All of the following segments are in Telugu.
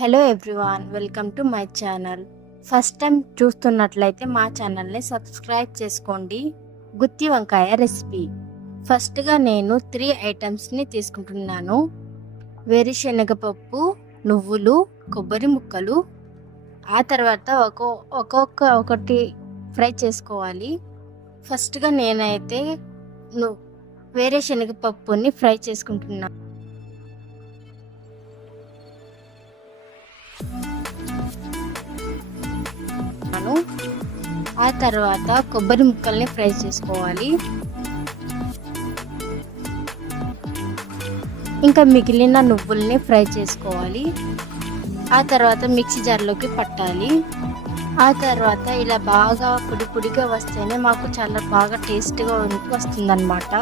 Hello everyone, welcome to my channel. First time చూస్తున్నట్లయితే మా ఛానల్ని సబ్స్క్రైబ్ చేసుకోండి. గుత్తి వంకాయ రెసిపీ. ఫస్ట్గా నేను 3 ఐటమ్స్ని తీసుకుంటున్నాను. వేరుశనగపప్పు, నువ్వులు, కొబ్బరి ముక్కలు. ఆ తర్వాత ఒకటి ఫ్రై చేసుకోవాలి. ఫస్ట్గా నేనైతే వేరుశనగపప్పుని ఫ్రై చేసుకుంటున్నాను. ఆ తర్వాత కొబ్బరి ముక్కల్ని ఫ్రై చేసుకోవాలి. ఇంకా మిగిలిన నువ్వుల్ని ఫ్రై చేసుకోవాలి. ఆ తర్వాత మిక్సీ జార్లోకి పట్టాలి. ఆ తర్వాత ఇలా బాగా పొడిగా వస్తేనే మాకు చాలా బాగా టేస్ట్గా వస్తుందన్నమాట.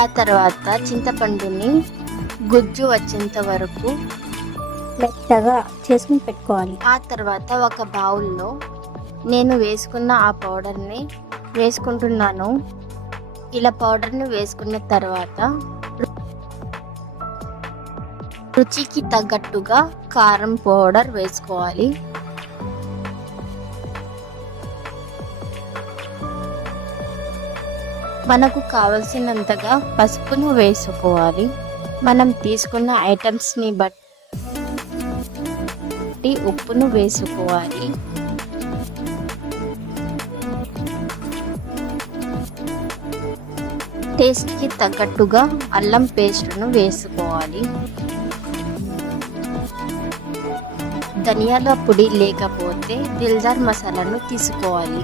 ఆ తర్వాత చింతపండుని గుజ్జు వచ్చేంత వరకు మెత్తగా చేసుకుని పెట్టుకోవాలి. ఆ తర్వాత ఒక బౌల్లో నేను వేసుకున్న ఆ పౌడర్ని వేసుకుంటున్నాను. ఇలా పౌడర్ని వేసుకున్న తర్వాత రుచికి తగ్గట్టుగా కారం పౌడర్ వేసుకోవాలి. మనకు కావలసినంతగా పసుపును వేసుకోవాలి. మనం తీసుకున్న ఐటమ్స్ని బట్టి ఉప్పును వేసుకోవాలి. టేస్ట్కి తగ్గట్టుగా అల్లం పేస్ట్ను వేసుకోవాలి. ధనియాల పొడి లేకపోతే దిల్జార్ మసాలాను తీసుకోవాలి.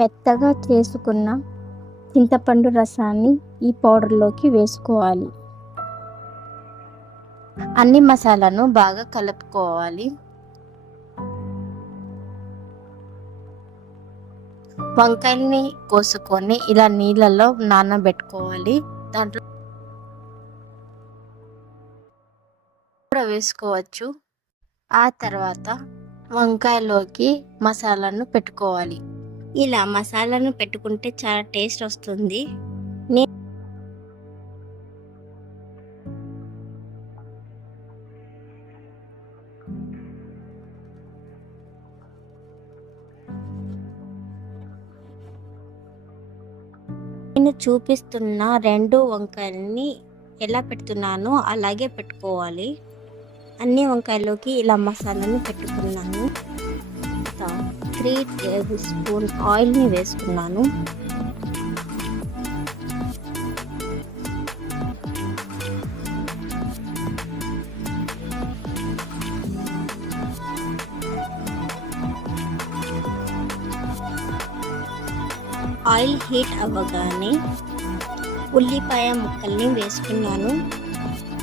మెత్తగా చేసుకున్న చింతపండు రసాన్ని ఈ పౌడర్లోకి వేసుకోవాలి. అన్ని మసాలాను బాగా కలుపుకోవాలి. వంకాయల్ని కోసుకొని ఇలా నీళ్ళలో నానబెట్టుకోవాలి. దాంట్లో కూడా వేసుకోవచ్చు. ఆ తర్వాత వంకాయలోకి మసాలాను పెట్టుకోవాలి. ఇలా మసాలాను పెట్టుకుంటే చాలా టేస్ట్ వస్తుంది. నేను చూపిస్తున్న 2 వంకాయలని ఎలా పెడుతున్నానో అలాగే పెట్టుకోవాలి. అన్ని వంకాయలోకి ఇలా మసాలాను పెట్టుకున్నాను. 3 టేబుల్ స్పూన్ ఆయిల్ని వేసుకున్నాను. ఆయిల్ హీట్ అవ్వగానే ఉల్లిపాయ ముక్కల్ని వేసుకున్నాను.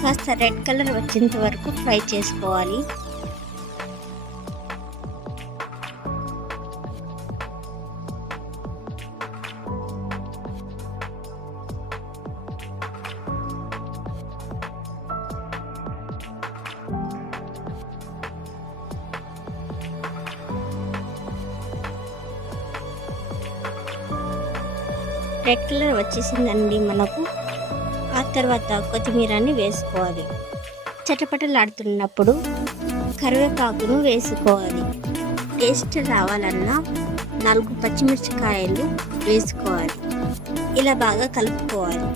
కాస్త రెడ్ కలర్ వచ్చేంత వరకు ఫ్రై చేసుకోవాలి. రెడ్ కలర్ వచ్చేసిందండి మనకు. ఆ తర్వాత కొత్తిమీరని వేసుకోవాలి. చటపటలాడుతున్నప్పుడు కరివేపాకును వేసుకోవాలి. టేస్ట్ రావాలన్నా 4 పచ్చిమిరపకాయలు వేసుకోవాలి. ఇలా బాగా కలుపుకోవాలి.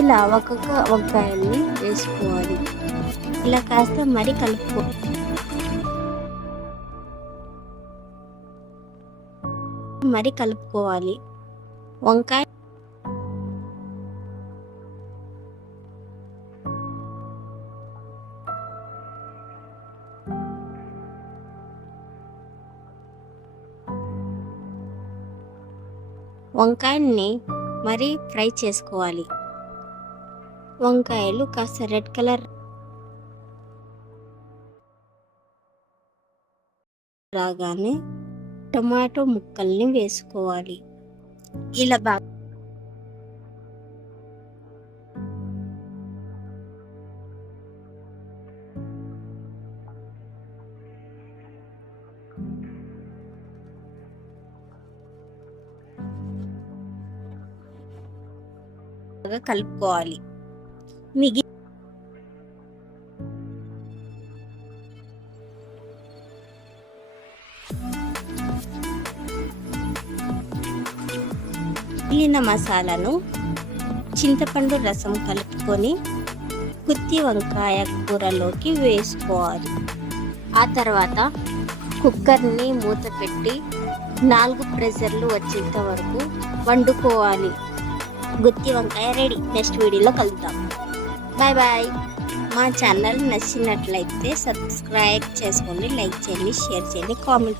ఇలా ఒక్కొక్క వంకాయల్ని వేసుకోవాలి. ఇలా కాస్త మరి కలుపుకోవాలి. వంకాయల్ని మరి ఫ్రై చేసుకోవాలి. వంకాయలు కాస్త రెడ్ కలర్ రాగానే టమాటో ముక్కల్ని వేసుకోవాలి. ఇలా బాగా కలుపుకోవాలి. మిగిలిన మసాలాను చింతపండు రసం కలుపుకొని గుత్తి వంకాయ కూరలోకి వేసుకోవాలి. ఆ తర్వాత కుక్కర్ని మూత పెట్టి 4 ప్రెషర్లు వచ్చేంత వరకు వండుకోవాలి. గుత్తి వంకాయ రెడీ. నెక్స్ట్ వీడియోలో కలుద్దాం. Bye bye. మా ఛానల్ నచ్చినట్లయితే సబ్స్క్రైబ్ చేసుకోండి, లైక్ చేయండి, షేర్ చేయండి, కామెంట్